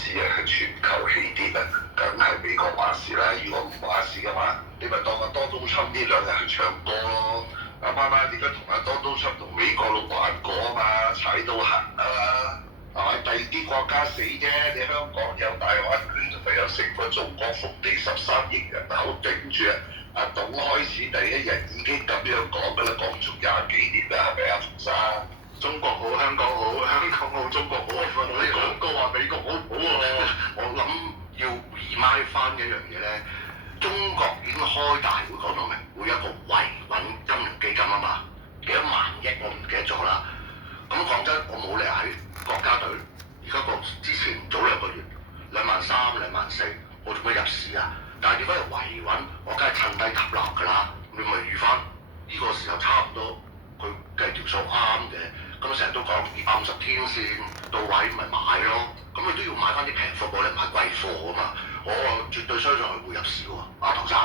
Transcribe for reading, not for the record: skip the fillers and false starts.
市啊係全球起跌啊，梗係美國話事啦。如果唔話事嘅話，你咪當阿多都侵呢兩日去唱歌咯。阿媽媽點解同阿多都侵同美國佬玩過啊嘛？踩到痕啊！係咪？第二啲國家死啫，你香港有大灣區同埋有成個中國腹地13億人口頂住啊！阿董開始第一日已經咁樣講㗎啦，講足20幾年啦，係咪啊，馮生？中國好，香港好，香港好，中國好。你講過話美國好唔好喎？我諗要 remind 翻一樣嘢咧，中國已經開大會講到明，會有一個維穩金融基金啊嘛，幾多萬億我唔記得咗啦。咁講真，我冇理由喺國家隊，而家個之前早2個月23000、24000，我做咩入市啊？但係點解要維穩？我梗係趁低吸納㗎啦。你咪預翻呢個時候差唔多，佢計條數啱嘅。咁成日都講250天線到位咪買咯。咁你都要買翻啲平貨過嚟，唔係貴貨啊嘛。我絕對相信佢會入市喎，阿唐生。